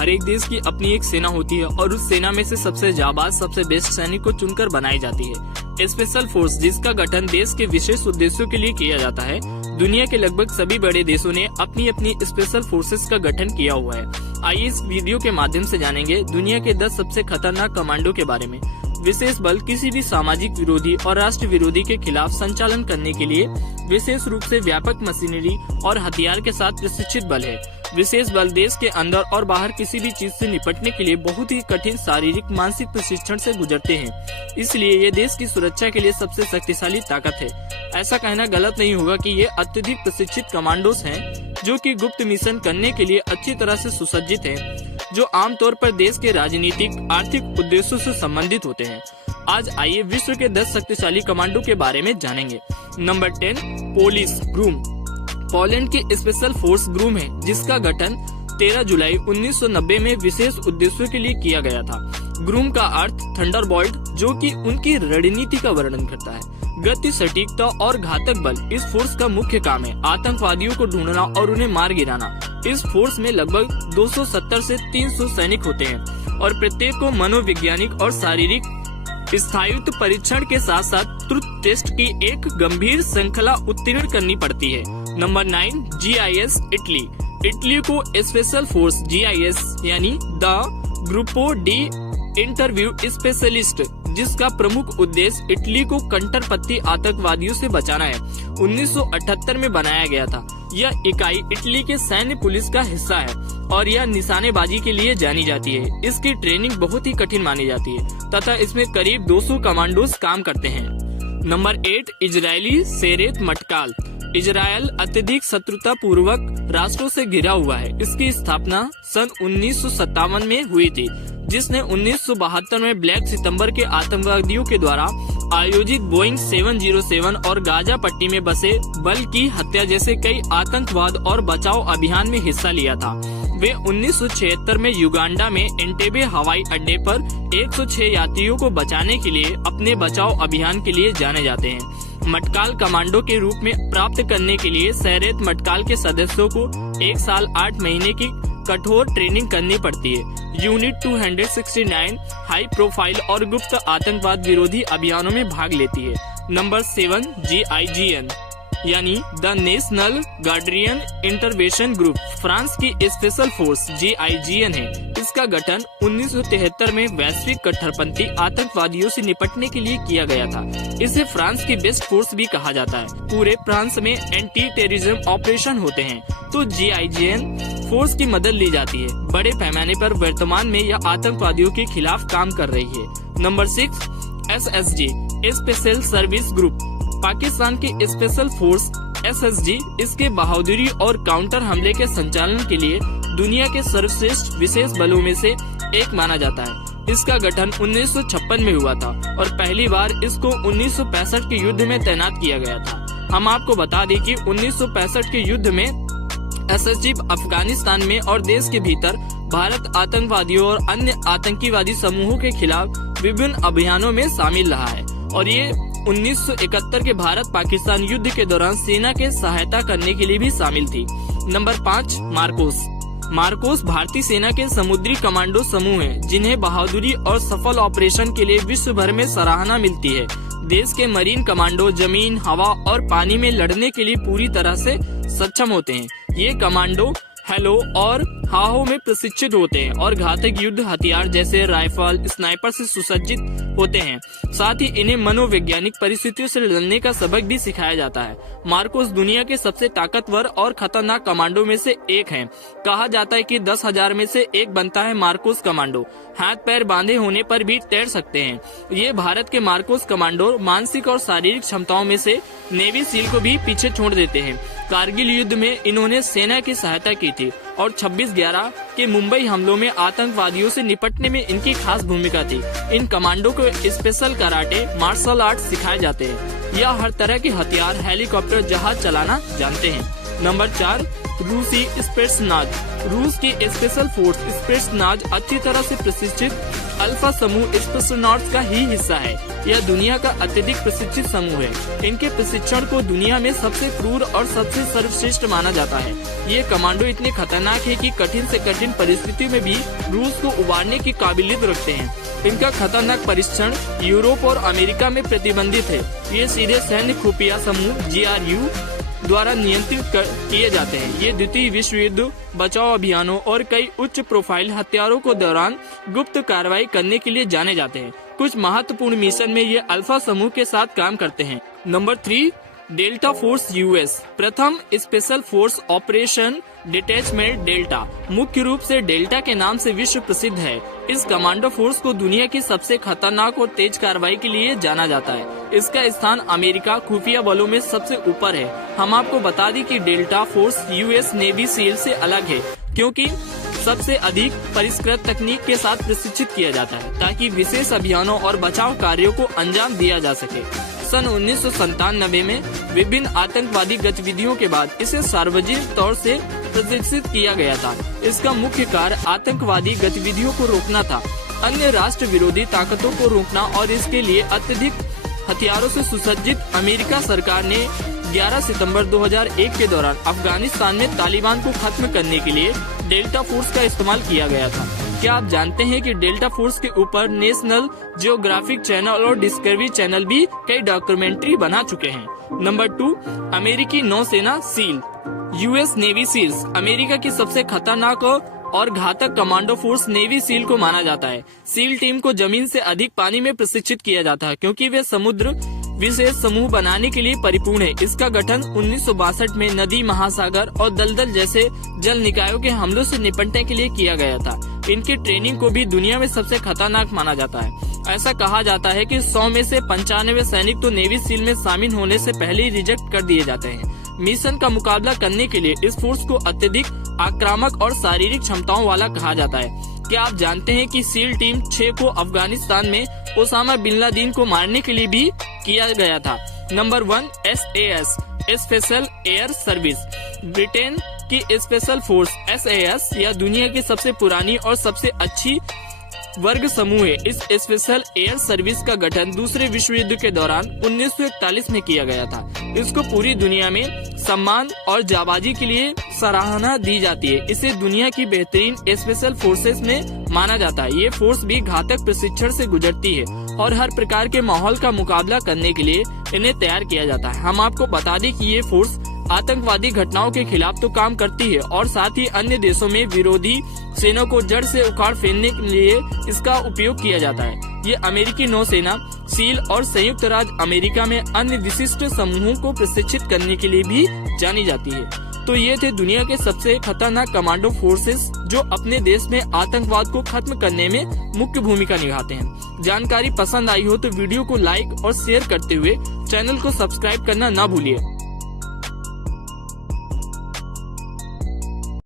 हर एक देश की अपनी एक सेना होती है और उस सेना में से सबसे जाबाज, सबसे बेस्ट सैनिक को चुनकर बनाई जाती है। स्पेशल फोर्स, जिसका गठन देश के विशेष उद्देश्यों के लिए किया जाता है। दुनिया के लगभग सभी बड़े देशों ने अपनी अपनी स्पेशल फोर्सेस का गठन किया हुआ है। आइए इस वीडियो के माध्यम से जानेंगे दुनिया के 10 सबसे खतरनाक कमांडो के बारे में। विशेष बल किसी भी सामाजिक विरोधी और राष्ट्र विरोधी के खिलाफ संचालन करने के लिए विशेष रूप से व्यापक मशीनरी और हथियार के साथ प्रशिक्षित बल है। विशेष बल देश के अंदर और बाहर किसी भी चीज से निपटने के लिए बहुत ही कठिन शारीरिक मानसिक प्रशिक्षण से गुजरते हैं। इसलिए ये देश की सुरक्षा के लिए सबसे शक्तिशाली ताकत है। ऐसा कहना गलत नहीं होगा कि ये अत्यधिक प्रशिक्षित कमांडोस हैं, जो कि गुप्त मिशन करने के लिए अच्छी तरह से सुसज्जित हैं, जो आमतौर पर देश के राजनीतिक आर्थिक उद्देश्यों से संबंधित होते हैं। आज आइए विश्व के 10 शक्तिशाली कमांडो के बारे में जानेंगे। Number 10, police groom. पोलैंड की स्पेशल फोर्स ग्रूम है, जिसका गठन 13 जुलाई 1990 में विशेष उद्देश्यों के लिए किया गया था। ग्रूम का अर्थ थंडरबोल्ट, जो कि उनकी रणनीति का वर्णन करता है। गति, सटीकता और घातक बल इस फोर्स का मुख्य काम है। आतंकवादियों को ढूंढना और उन्हें मार गिराना। इस फोर्स में लगभग 270 से 300 सैनिक होते हैं और प्रत्येक को मनोवैज्ञानिक और शारीरिक स्थायित्व परीक्षण के साथ साथ ट्रुथ टेस्ट की एक गंभीर श्रृंखला उत्तीर्ण करनी पड़ती है। Number 9, GIS Italy. इटली को स्पेशल फोर्स GIS यानी the Grupo D interview specialist, जिसका प्रमुख उद्देश्य इटली को कट्टरपंथी आतंकवादियों से बचाना है, 1978 में बनाया गया था। यह इकाई इटली के सैन्य पुलिस का हिस्सा है और यह निशानेबाजी के लिए जानी जाती है। इसकी ट्रेनिंग बहुत ही कठिन मानी जाती है तथा इसमें करीब 200 कमांडोज काम करते हैं। Number 8, Israeli Sayeret Matkal. Israel अत्यधिक शत्रुता पूर्वक राष्ट्रों से घिरा हुआ है। इसकी स्थापना सन 1957 में हुई थी, जिसने 1972 में ब्लैक सितंबर के आतंकवादियों के द्वारा आयोजित बोइंग 707 और गाजा पट्टी में बसे बल की हत्या जैसे कई आतंकवाद और बचाव अभियान में हिस्सा लिया था। वे 1976 में युगांडा में एंटेबे हवाई अड्डे पर 106 यात्रियों को बचाने के लिए अपने बचाव अभियान के लिए जाने जाते हैं। मटकाल कमांडो के रूप में प्राप्त करने के लिए शेरेत मटकाल के सदस्यों को 1 साल 8 महीने की कठोर ट्रेनिंग करनी पड़ती है। यूनिट 269 हाई प्रोफाइल और गुप्त आतंकवाद विरोधी अभियानों में भाग लेती है। नंबर 7, GIGN यानी the national guardian intervention group. France की स्पेशल फोर्स GIGN है। इसका गठन 1973 में वैश्विक कट्टरपंथी आतंकवादियों से निपटने के लिए किया गया था। इसे फ्रांस की बेस्ट फोर्स भी कहा जाता है। पूरे फ्रांस में एंटी टेररिज्म ऑपरेशन होते हैं, तो GIGN फोर्स की मदद ली जाती है। बड़े पैमाने पर वर्तमान में यह आतंकवादियों के खिलाफ काम कर रही है। Number 6, SSG special service group. Pakistan की स्पेशल फोर्स SSG इसके बहादुरी और काउंटर हमले के संचालन के लिए दुनिया के सर्वश्रेष्ठ विशेष बलों में से एक माना जाता है। इसका गठन 1956 में हुआ था और पहली बार इसको 1965 के युद्ध में तैनात किया गया था। हम आपको बता दें कि 1965 के युद्ध में SSG अफगानिस्तान में और देश के भीतर भारत आतंकवादियों और अन्य आतंकीवादी समूहों के खिलाफ विभिन्न अभियानों में शामिल रहा है और ये 1971 के भारत पाकिस्तान युद्ध के दौरान सेना के सहायता करने के लिए भी शामिल थी। Number 5, Marcos. मार्कोस भारतीय सेना के समुद्री कमांडो समूह है, जिन्हें बहादुरी और सफल ऑपरेशन के लिए विश्व भर में सराहना मिलती है। देश के मरीन कमांडो जमीन, हवा और पानी में लड़ने के लिए पूरी तरह से सक्षम होते हैं। ये कमांडो हेलो और हाहो में प्रशिक्षित होते हैं और घातक युद्ध हथियार जैसे राइफल, स्नाइपर से सुसज्जित होते हैं। साथ ही इन्हें मनोवैज्ञानिक परिस्थितियों से लड़ने का सबक भी सिखाया जाता है। मार्कोस दुनिया के सबसे ताकतवर और खतरनाक कमांडो में से एक हैं। कहा जाता है कि 10,000 में से एक बनता है मार्कोस कमांडो। हाथ पैर बांधे होने पर भी तैर सकते हैं। ये भारत के मार्कोस कमांडो मानसिक और शारीरिक क्षमताओं में से नेवी सील को भी पीछे छोड़ देते हैं। कारगिल युद्ध में इन्होंने सेना की सहायता की थी और 26/11 के मुंबई हमलों में आतंकवादियों से निपटने में इनकी खास भूमिका थी। इन कमांडो को स्पेशल कराटे, मार्शल आर्ट सिखाए जाते हैं। यह हर तरह के हथियार, हेलीकॉप्टर, जहाज चलाना जानते हैं। नंबर 4, रूसी स्पेट्सनाज। रूस की स्पेशल फोर्स स्पेट्सनाज अच्छी तरह से प्रशिक्षित अल्फा समूह स्पेट्सनाज का ही हिस्सा है। यह दुनिया का अत्यधिक प्रशिक्षित समूह है। इनके प्रशिक्षण को दुनिया में सबसे क्रूर और सबसे सर्वश्रेष्ठ माना जाता है। ये कमांडो इतने खतरनाक है कि कठिन से कठिन परिस्थिति में भी रूस को उबारने की काबिलियत रखते हैं। इनका खतरनाक परीक्षण यूरोप और अमेरिका में प्रतिबंधित है। ये सीधे सैन्य खुफिया समूह GRU द्वारा नियंत्रित किए जाते हैं। ये द्वितीय विश्व युद्ध, बचाव अभियानों और कई उच्च प्रोफाइल हथियारों को दौरान गुप्त कार्रवाई करने के लिए जाने जाते हैं। कुछ महत्वपूर्ण मिशन में ये अल्फा समूह के साथ काम करते हैं। Number 3, delta force US। प्रथम special force operation detachment delta मुख्य रूप से डेल्टा के नाम से विश्व प्रसिद्ध है। इस कमांडो फोर्स को दुनिया की सबसे खतरनाक और तेज कार्रवाई के लिए जाना जाता है। इसका स्थान अमेरिका खुफिया बलों में सबसे ऊपर है। हम आपको बता दें कि delta force US navy seal से अलग है, क्योंकि सबसे अधिक परिष्कृत तकनीक के साथ प्रशिक्षित किया जाता है, ताकि विशेष अभियानों और बचाव कार्यों को अंजाम दिया जा सके। सन 1997 में विभिन्न आतंकवादी गतिविधियों के बाद इसे सार्वजनिक तौर से प्रशिक्षित किया गया था। इसका मुख्य कार्य आतंकवादी गतिविधियों को रोकना था, अन्य राष्ट्र विरोधी ताकतों को रोकना, और इसके लिए अत्यधिक हथियारों से सुसज्जित अमेरिका सरकार ने 11 सितंबर 2001 के दौरान अफगानिस्तान में तालिबान को खत्म करने के लिए डेल्टा फोर्स का इस्तेमाल किया गया था। क्या आप जानते हैं कि डेल्टा फोर्स के ऊपर नेशनल जियोग्राफिक चैनल और डिस्कवरी चैनल भी कई डॉक्यूमेंट्री बना चुके हैं। नंबर 2, अमेरिकी नौसेना seal. US navy seals America की सबसे खतरनाक और घातक कमांडो फोर्स नेवी सील को माना जाता है। सील टीम को जमीन से अधिक पानी में प्रशिक्षित किया जाता है, क्योंकि वे समुद्र विशेष समूह बनाने के लिए परिपूर्ण है। इसका गठन 1962 में नदी, महासागर और दलदल जैसे जल निकायों के हमलों से निपटने के लिए किया गया था। इनकी ट्रेनिंग को भी दुनिया में सबसे खतरनाक माना जाता है। ऐसा कहा जाता है कि 100 में से 95 सैनिक तो नेवी सील में शामिल होने से पहले ही रिजेक्ट कर दिए जाते हैं। मिशन का मुकाबला करने के लिए इस फोर्स को अत्यधिक आक्रामक और शारीरिक क्षमताओं वाला कहा जाता है। क्या आप जानते हैं कि सील टीम 6 को अफगानिस्तान में ओसामा बिन लादेन को मारने के लिए भी किया गया था। Number 1, SAS special air service. Britain की स्पेशल फोर्स SAS यह दुनिया की सबसे पुरानी और सबसे अच्छी वर्ग समूह है। इस स्पेशल एयर सर्विस का गठन दूसरे विश्व युद्ध के दौरान 1941 में किया गया था। इसको पूरी दुनिया में सम्मान और जाबाजी के लिए सराहना दी जाती है। इसे दुनिया की बेहतरीन स्पेशल फोर्सेस में माना जाता है। ये फोर्स भी घातक प्रशिक्षण से गुजरती है और हर प्रकार के माहौल का मुकाबला करने के लिए इन्हें तैयार किया जाता है। हम आपको बता दें कि ये फोर्स आतंकवादी घटनाओं के खिलाफ तो काम करती है और साथ ही अन्य देशों में विरोधी सेना को जड़ से उखाड़ फेंकने के लिए इसका उपयोग किया जाता है। ये अमेरिकी नौसेना, सील और संयुक्त राज्य अमेरिका में अन्य विशिष्ट समूहों को प्रशिक्षित करने के लिए भी जानी जाती है। तो ये थे दुनिया के सबसे खतरनाक कमांडो फोर्सेस जो अपने देश में आतंकवाद को खत्म करने में मुख्य भूमिका निभाते हैं। जानकारी पसंद आई हो तो वीडियो को लाइक और शेयर करते हुए चैनल को सब्सक्राइब करना ना भूलिए।